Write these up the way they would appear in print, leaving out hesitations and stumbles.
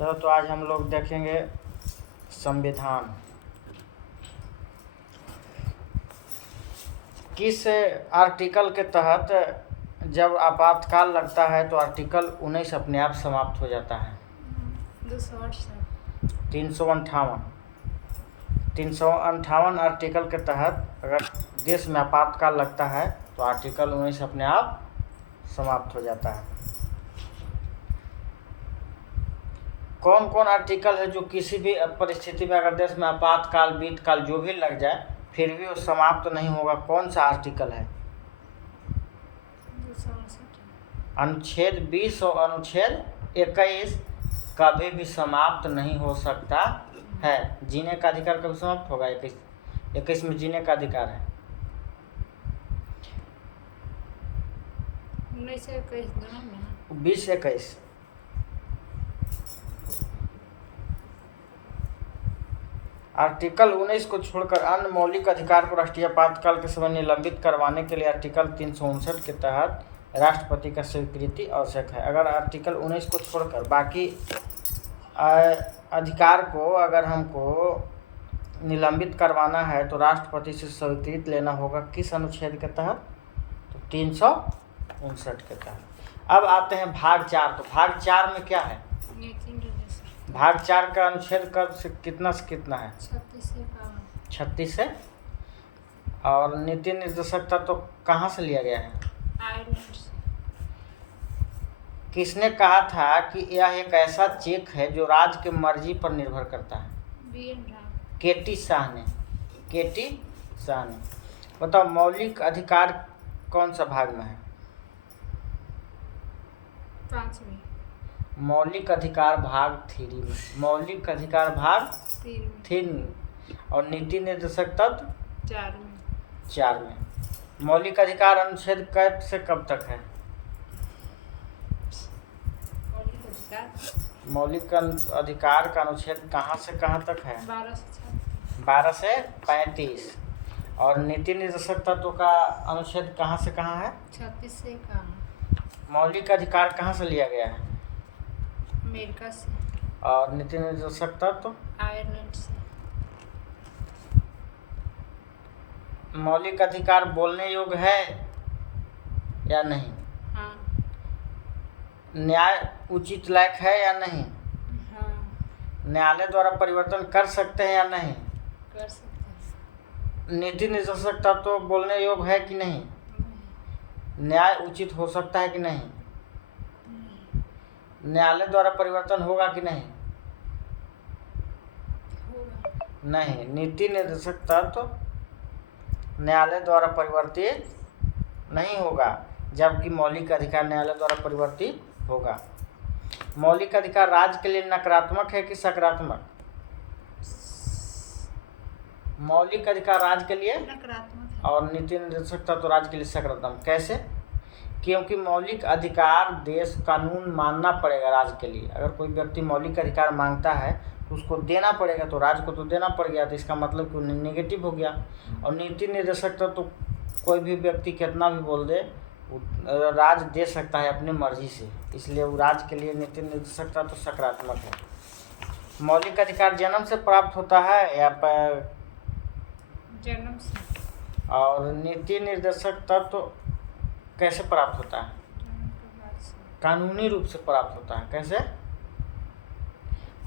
चलो तो आज हम लोग देखेंगे संविधान। किस आर्टिकल के तहत जब आपातकाल लगता है तो आर्टिकल 19 अपने आप समाप्त हो जाता है? 358 आर्टिकल के तहत अगर देश में आपातकाल लगता है तो आर्टिकल 19 अपने आप समाप्त हो जाता है। कौन कौन आर्टिकल है जो किसी भी परिस्थिति में अगर देश में आपातकाल बीतकाल जो भी लग जाए फिर भी वो समाप्त नहीं होगा? कौन सा आर्टिकल है? अनुच्छेद 20 और अनुच्छेद 21 कभी भी समाप्त नहीं हो सकता है। जीने का अधिकार कभी समाप्त होगा? 21 में जीने का अधिकार है। 20-21 आर्टिकल 19 को छोड़कर अन्य मौलिक अधिकार को राष्ट्रीय आपातकाल के समय निलंबित करवाने के लिए आर्टिकल 359 के तहत राष्ट्रपति का स्वीकृति आवश्यक है। अगर आर्टिकल 19 को छोड़कर बाकी अधिकार को अगर हमको निलंबित करवाना है तो राष्ट्रपति से स्वीकृति लेना होगा। किस अनुच्छेद के तहत? तो 359 के तहत। अब आते हैं भाग 4। तो भाग 4 में क्या है? भाग 4 का अनुच्छेद कब से कितना है? 36 से। और नीति निर्देशकता तो कहाँ से लिया गया है? किसने कहा था कि यह एक ऐसा चेक है जो राज्य के मर्जी पर निर्भर करता है? केटी शाह ने। बताओ मौलिक अधिकार कौन सा भाग में है? 5 मौलिक अधिकार भाग 3 में। मौलिक अधिकार भाग 3 में। और नीति निर्देशक तत्व 4 में। मौलिक अधिकार अनुच्छेद कब से कब तक है? मौलिक अधिकार का अनुच्छेद कहाँ से कहाँ तक है? 12 से 35। और नीति निर्देशक तत्व का अनुच्छेद कहाँ से कहाँ है? 36 से कहाँ? मौलिक अधिकार कहाँ से लिया गया है? अमेरिका से। और नीति निर्देशक तत्व? आयरलैंड से। मौलिक अधिकार बोलने योग्य है या नहीं? हाँ। न्याय उचित लायक है या नहीं? हाँ। न्यायालय द्वारा परिवर्तन कर सकते हैं या नहीं? कर सकते हैं। नीति निर्देशक तत्व बोलने योग्य है कि नहीं? न्याय उचित हो सकता है कि नहीं? न्यायालय द्वारा परिवर्तन होगा कि नहीं? होगा। नहीं। नीति निर्देशक तत्व न्यायालय द्वारा परिवर्तित नहीं होगा, जबकि मौलिक अधिकार न्यायालय द्वारा परिवर्तित होगा। मौलिक अधिकार राज्य के लिए नकारात्मक है कि सकारात्मक? मौलिक अधिकार राज्य के लिए नकारात्मक है। और नीति निर्देशक तत्व राज्य के लिए सकारात्मक। कैसे? क्योंकि मौलिक अधिकार देश कानून मानना पड़ेगा राज्य के लिए। अगर कोई व्यक्ति मौलिक अधिकार मांगता है तो उसको देना पड़ेगा, तो राज्य को तो देना पड़ गया, तो इसका मतलब कि नेगेटिव हो गया। और नीति निर्देशक तो कोई भी व्यक्ति कितना भी बोल दे राज्य दे सकता है अपनी मर्जी से, इसलिए वो राज्य के लिए नीति निर्देशक तो सकारात्मक है। मौलिक अधिकार जन्म से प्राप्त होता है या जन्म से? और नीति निर्देशक तत्व कैसे प्राप्त होता है? कानूनी रूप से प्राप्त होता है। कैसे?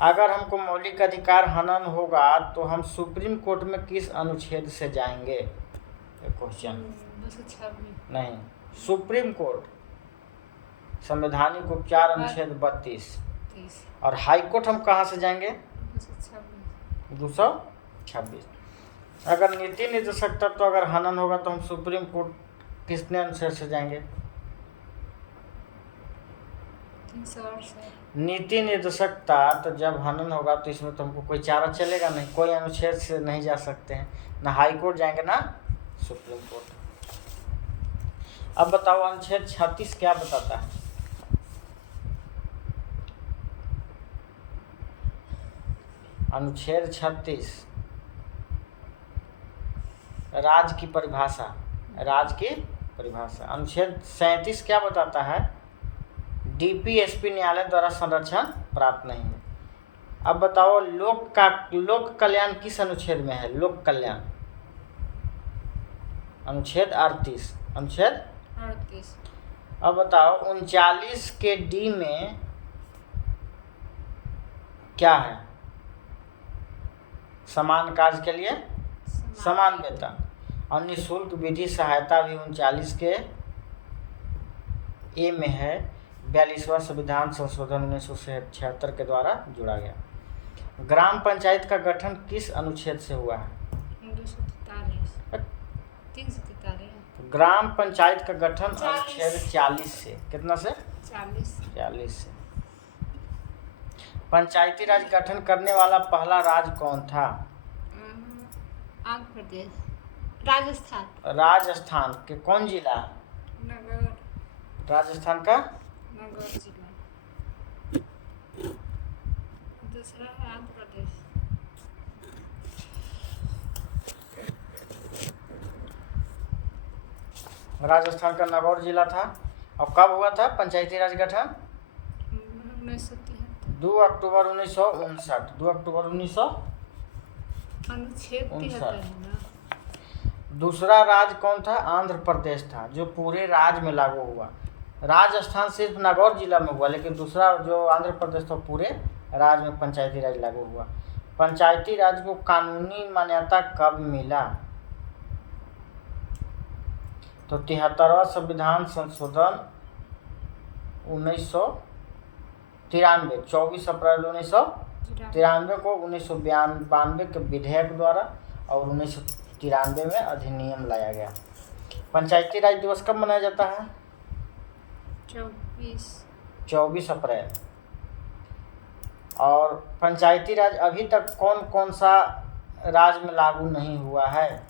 अगर हमको मौलिक अधिकार हनन होगा तो हम सुप्रीम कोर्ट में किस अनुच्छेद से जाएंगे? क्वेश्चन नहीं। सुप्रीम कोर्ट संवैधानिक उपचार अनुच्छेद 32। और हाई कोर्ट हम कहाँ से जाएंगे? 226। अगर नीति निर्देशक तत्व अगर हनन होगा तो हम सुप्रीम कोर्ट किसने अनुच्छेद से जाएंगे? 308 से। नीति निर्देशकता तो जब हनन होगा तो इसमें तो हमको कोई चारा चलेगा नहीं, कोई अनुच्छेद से नहीं जा सकते हैं, ना हाई कोर्ट जाएंगे ना सुप्रीम कोर्ट। अब बताओ अनुच्छेद 36 क्या बताता है? अनुच्छेद 36 राज्य की परिभाषा। अनुच्छेद 37 क्या बताता है? डीपीएसपी न्यायालय द्वारा संरक्षण प्राप्त नहीं है। अब बताओ लोक कल्याण किस अनुच्छेद में है? लोक कल्याण अनुच्छेद 38। अनुच्छेद 38। अब बताओ 39 के डी में क्या है? समान कार्य के लिए समान वेतन और निःशुल्क विधि सहायता भी 39 के ए में है। 42वां संविधान संशोधन 1976 के द्वारा जोड़ा गया। ग्राम पंचायत का गठन किस अनुच्छेद से हुआ है? 243। 343। ग्राम पंचायत का गठन अनुच्छेद 40 से। कितना से? 40 से। पंचायती राज गठन करने वाला पहला राज्य कौन था? आंध्र प्रदेश। राजस्थान। राजस्थान के कौन जिला? नगर। राजस्थान का नगर जिला। दूसरा है आंध्र प्रदेश। राजस्थान का नागौर जिला था। और कब हुआ था पंचायती राज गठन? 1973। 2 अक्टूबर 1959। 2 अक्टूबर 1900। अनुच्छेद 73 है ना। दूसरा राज्य कौन था? आंध्र प्रदेश था, जो पूरे राज्य में लागू हुआ। राजस्थान सिर्फ नागौर जिला में हुआ, लेकिन दूसरा जो आंध्र प्रदेश था पूरे राज्य में पंचायती राज लागू हुआ। पंचायती राज को कानूनी मान्यता कब मिला? तो 73वां संविधान संशोधन 1993, 24 अप्रैल 1993 को 1992 के विधेयक द्वारा और 1993 में अधिनियम लाया गया। पंचायती राज दिवस कब मनाया जाता है? 24 अप्रैल। और पंचायती राज अभी तक कौन कौन सा राज्य में लागू नहीं हुआ है?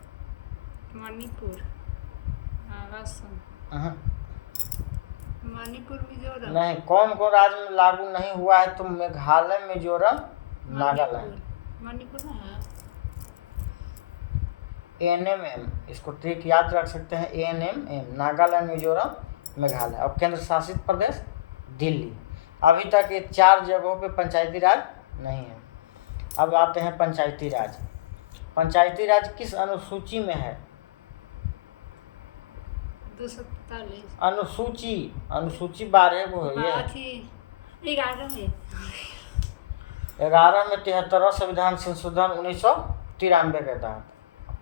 मणिपुर, असम, मणिपुर, मिजोरम। नहीं, कौन कौन राज्य में लागू नहीं हुआ है? तो मेघालय, मिजोरम, नागालैंड। मणिपुर में है ANMM, इसको ट्रिक याद रख सकते हैं। ANMM, नागालैंड, मिजोरम, मेघालय। और केंद्र शासित प्रदेश दिल्ली। अभी तक ये 4 जगहों पे पंचायती राज नहीं है। अब आते हैं पंचायती राज। पंचायती राज किस अनुसूची में है? 243। अनुसूची 12 को है। 11 में 73वां संविधान संशोधन 1993 के तहत।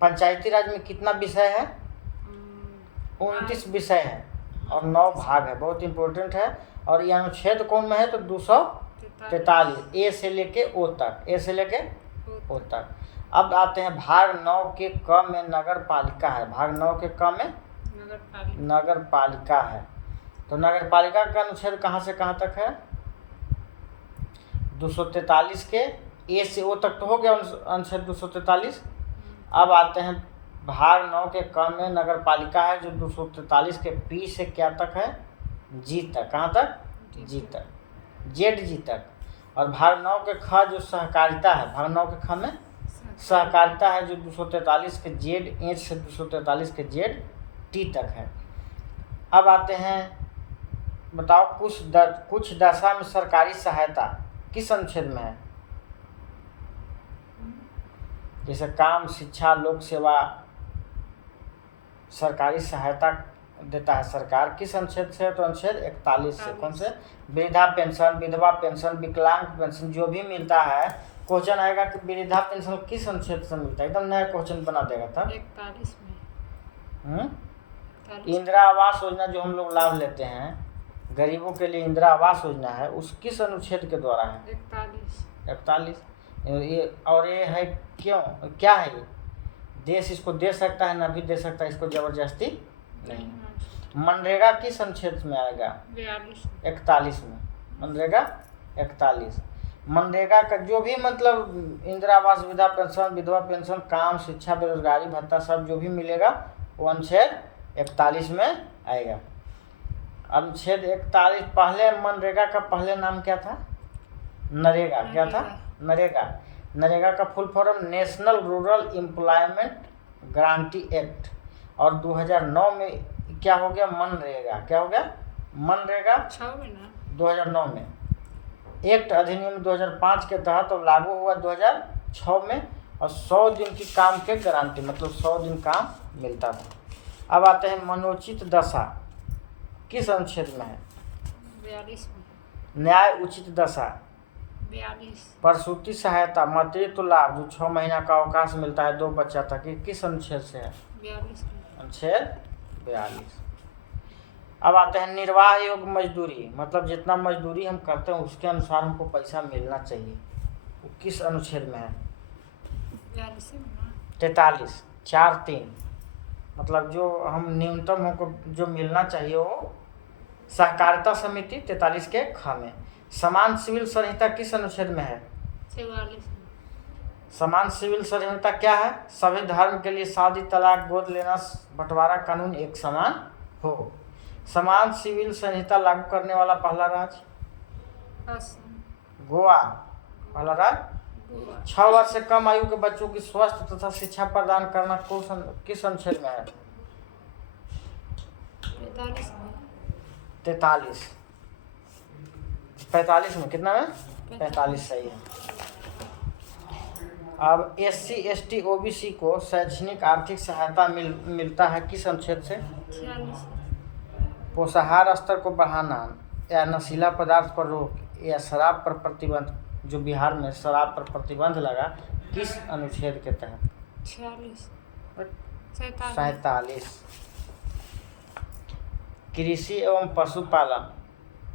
पंचायती राज में कितना विषय है? 29 विषय है और 9 भाग है। बहुत इंपॉर्टेंट है। और ये अनुच्छेद कौन में है? तो 243, ए से लेके ओ तक। ए से लेके ओ तक। अब आते हैं भाग 9 के क में नगर पालिका है। भाग 9 के क में नगर पालिका है। तो नगर पालिका का अनुच्छेद कहाँ से कहाँ तक है? 243 के ए से ओ तक तो हो गया अनुच्छेद 243। अब आते हैं भाग 9 के क में नगर पालिका है, जो 243 के पी से क्या तक है? जी तक। कहाँ तक? जी तक, जेड जी तक। और भाग 9 के ख जो सहकारिता है, भाग 9 के ख में सहकारिता है, जो 243 के जेड एच से 243 के जेड टी तक है। अब आते हैं, बताओ कुछ दशा में सरकारी सहायता किस अनुच्छेद में है? जैसे काम, शिक्षा, लोक सेवा, सरकारी सहायता देता है सरकार। किस अनुच्छेद से? तो अनुच्छेद 41 से। कौन से? वृद्धा पेंशन, विधवा पेंशन, विकलांग पेंशन जो भी मिलता है। क्वेश्चन आएगा कि वृद्धा पेंशन किस अनुच्छेद से मिलता है? एकदम नया क्वेश्चन बना देगा था। 41 में। इंदिरा आवास योजना जो हम लोग लाभ लेते हैं, गरीबों के लिए इंदिरा आवास योजना है, उस किस अनुच्छेद के द्वारा है? 41। ये है क्यों? क्या है ये? देश इसको दे सकता है, ना भी दे सकता है, इसको जबरदस्ती नहीं। मनरेगा किस अनुच्छेद में आएगा? 41 में। मनरेगा 41। मनरेगा का जो भी मतलब इंदिरा आवास, वृद्धा पेंशन, विधवा पेंशन, काम, शिक्षा, बेरोजगारी भत्ता सब जो भी मिलेगा वो अनुच्छेद 41 में आएगा। अनुच्छेद 41। पहले मनरेगा का पहले नाम क्या था? नरेगा। क्या था? नरेगा। नरेगा का full form national rural employment guarantee act. और 2009 में क्या हो गया? मनरेगा। क्या हो गया? मनरेगा 6 में ना, 2009 में। एक्ट अधिनियम 2005 के तहत और लागू हुआ 2006 में, और 100 दिन की काम के गारंटी, मतलब 100 दिन काम मिलता था। अब आते हैं मनोचित दशा, किस अनुच्छेद में है? 42 में। न्याय उचित दशा, 42। प्रसूति सहायता, मातृत्व लाभ जो 6 महीना का अवकाश मिलता है 2 बच्चा तक, ये किस अनुच्छेद से है? 42 में। अनुच्छेद 42। अब आते हैं निर्वाह योग्य मजदूरी, मतलब जितना मजदूरी हम करते हैं उसके अनुसार हमको पैसा मिलना चाहिए, वो किस अनुच्छेद में है? 42 में ना। 43, 4(3), मतलब जो हम न्यूनतम हमको जो मिलना चाहिए वो सहकारिता समिति 43 के ख में। समान सिविल संहिता किस अनुच्छेद में है? 44 में। समान सिविल संहिता क्या है? सभी धर्म के लिए शादी, तलाक, गोद लेना, बंटवारा कानून एक समान हो। समान सिविल संहिता लागू करने वाला पहला राज्य? असम। गोवा। पहला राज्य? गोवा। 6 वर्ष से कम आयु के बच्चों की स्वस्थ तथा शिक्षा प्रदान करना किस अनुच्छेद में है? 45 में। 43। 45 में, कितना में? 45 सही है। अब SC, ST, OBC को शैक्षणिक आर्थिक सहायता मिलता है किस अनुच्छेद से? 46। पोषाहार स्तर को बढ़ाना, या नशीला पदार्थ पर रोक, या शराब पर प्रतिबंध, जो बिहार में शराब पर प्रतिबंध लगा, किस अनुच्छेद के तहत? 46। 47। कृषि एवं पशुपालन,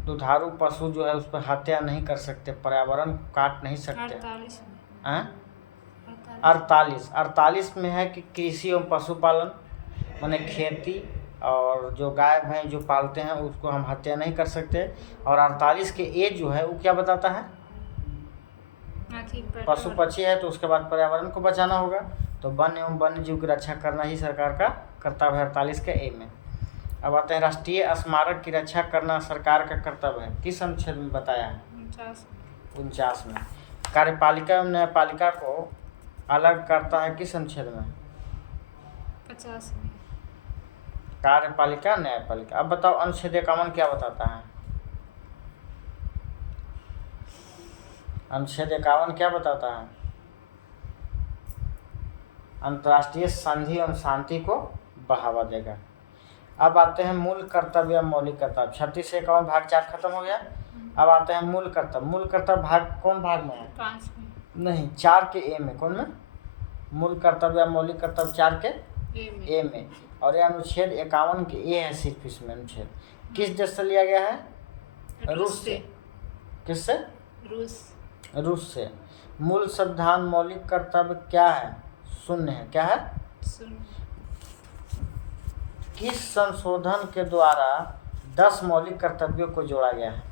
दुधारू पशु जो है उस पर हत्या नहीं कर सकते, पर्यावरण को काट नहीं सकते। 48 में। हाँ? 48 में है कि कृषि एवं पशुपालन माने खेती, और जो गाय भैंस जो पालते हैं उसको हम हत्या नहीं कर सकते। और 48 के ए जो है वो क्या बताता है? पशु पक्षी है तो उसके बाद पर्यावरण को बचाना होगा, तो वन एवं वन्य जीव की रक्षा करना ही सरकार का कर्तव्य है 48 के ए में। अब आते हैं राष्ट्रीय स्मारक की रक्षा करना सरकार का कर्तव्य है, किस अनुच्छेद में बताया है? 49 में। कार्यपालिका एवं न्यायपालिका को अलग करता है किस अनुच्छेद में? 50 में। कार्यपालिका, न्यायपालिका। अब बताओ अनुच्छेद 51 क्या बताता है? अनुच्छेद 51 क्या बताता है? अंतर्राष्ट्रीय संधि एवं शांति को बढ़ावा देगा। अब आते हैं मूल कर्तव्य या मौलिक कर्तव्य। 36 से 51 भाग 4 खत्म हो गया। अब आते हैं मूल कर्तव्य। मूल कर्तव्य भाग कौन भाग में है? 5 में। नहीं, 4 के ए में। कौन में? मूल कर्तव्य या मौलिक कर्तव्य 4 के ए में। और यह अनुच्छेद 51 के ए है सिर्फ इसमें अनुच्छेद। किस देश से लिया गया है? रूस से। किससे? रूस से। मूल संविधान मौलिक कर्तव्य क्या है? शून्य है। क्या है? किस संशोधन के द्वारा 10 मौलिक कर्तव्यों को जोड़ा गया है?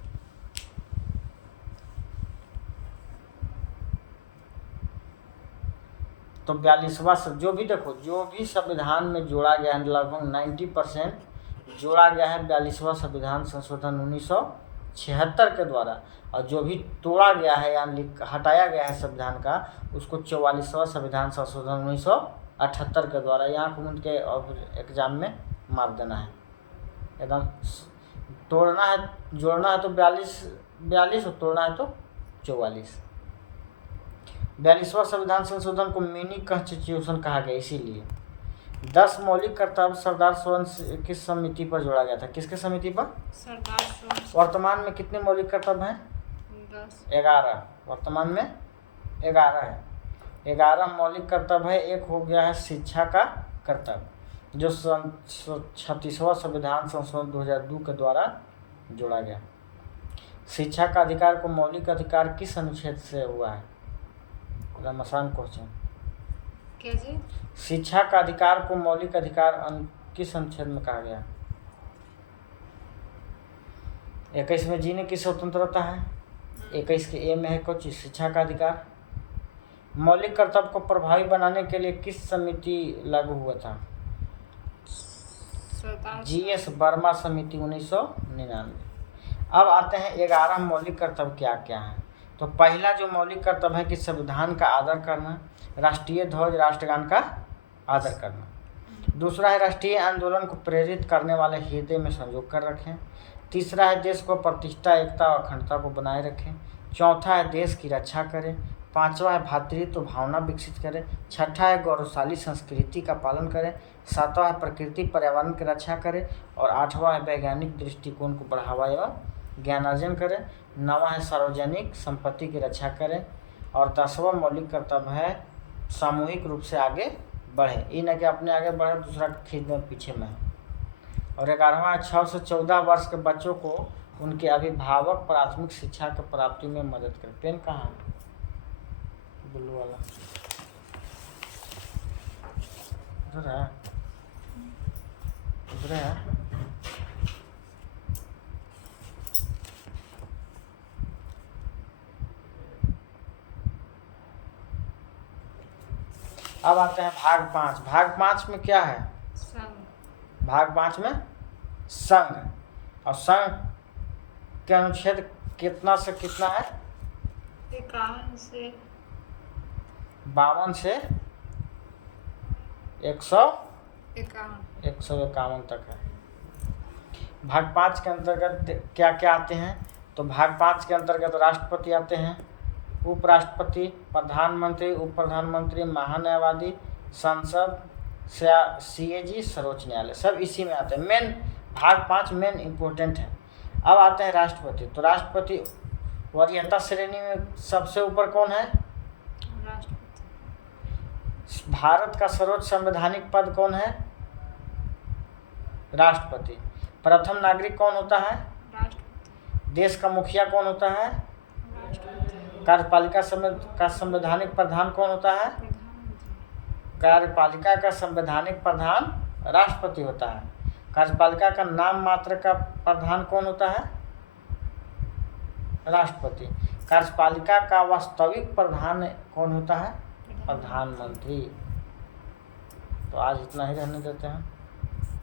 तो 42वां जो भी देखो, जो भी संविधान में जोड़ा गया है लगभग 90% जोड़ा गया है 42वां संविधान संशोधन 1976 के द्वारा। और जो भी तोड़ा गया है या हटाया गया है संविधान का, उसको 44वां संविधान संशोधन 1978 के द्वारा। यहाँ को उनके एग्जाम में मार देना है एकदम। तोड़ना है, जोड़ना है तो 42 और तोड़ना है तो 44। 42वां संविधान संशोधन को मिनी कॉन्स्टिट्यूशन कहा गया, इसीलिए 10 मौलिक कर्तव्य सरदार सरोवर किस समिति पर जोड़ा गया था? किसके समिति पर? सरदार सरोवर। वर्तमान में कितने मौलिक कर्तव्य हैं? 11। वर्तमान में 11 है। 11 मौलिक कर्तव्य है। एक हो गया है शिक्षा का कर्तव्य, जो 36वां संविधान संशोधन 2002 के द्वारा जोड़ा गया। शिक्षा का अधिकार को मौलिक अधिकार किस अनुच्छेद से हुआ है? आसान क्वेश्चन। कैसे? शिक्षा का अधिकार को मौलिक अधिकार किस अनुच्छेद में कहा गया? 21 में जीने की स्वतंत्रता है। 21 के ए में है कुछ शिक्षा का अधिकार। मौलिक कर्तव्य को प्रभावी बनाने के लिए किस समिति लागू हुआ था? GS वर्मा समिति 1999। अब आते हैं 11 मौलिक कर्तव्य क्या क्या है। तो पहला जो मौलिक कर्तव्य है कि संविधान का आदर करना, राष्ट्रीय ध्वज राष्ट्रगान का आदर करना। दूसरा है राष्ट्रीय आंदोलन को प्रेरित करने वाले हृदय में संजो कर रखें। तीसरा है देश को प्रतिष्ठा, एकता और अखंडता को बनाए रखें। चौथा है देश की रक्षा करें। पांचवा है भातृत्व भावना विकसित करें। छठा है गौरवशाली संस्कृति का पालन करें। सातवां है प्रकृति पर्यावरण की रक्षा करें। और आठवां है वैज्ञानिक दृष्टिकोण को बढ़ावा एवं ज्ञानार्जन करें। नवा है सार्वजनिक संपत्ति की रक्षा करें। और 10वां मौलिक कर्तव्य है सामूहिक रूप से आगे बढ़े। ये न कि अपने आगे बढ़े दूसरा खींच में पीछे में है। और 11वां है 6 से 14 वर्ष के बच्चों को उनके अभिभावक प्राथमिक शिक्षा की प्राप्ति में मदद करें। पेन कहाँ है? ब्लू वाला उधर है, उधर है। अब आते हैं भाग 5। भाग 5 में क्या है? संघ। भाग 5 में संघ। और संघ के अनुच्छेद कितना से कितना है? 51 से 52 से 151 51। तक है। भाग 5 के अंतर्गत क्या क्या आते हैं? तो भाग 5 के अंतर्गत राष्ट्रपति आते हैं, उपराष्ट्रपति, प्रधानमंत्री, उप प्रधानमंत्री, महान्यायवादी, संसद, सीएजी, सर्वोच्च न्यायालय, सब इसी में आते हैं। मेन भाग 5 मेन इम्पोर्टेंट है। अब आते हैं राष्ट्रपति। तो राष्ट्रपति वरीयता श्रेणी में सबसे ऊपर कौन है? राष्ट्रपति। भारत का सर्वोच्च संवैधानिक पद कौन है? राष्ट्रपति। प्रथम नागरिक कौन होता है? राष्ट्रपति। देश का मुखिया कौन होता है? राष्ट्रपति। कार्यपालिका का संवैधानिक प्रधान कौन होता है? प्रधानमंत्री। कार्यपालिका का संवैधानिक प्रधान राष्ट्रपति होता है। कार्यपालिका का नाम मात्र का प्रधान कौन होता है? राष्ट्रपति। कार्यपालिका का वास्तविक प्रधान कौन होता है? प्रधानमंत्री। तो आज इतना ही रहने देते हैं।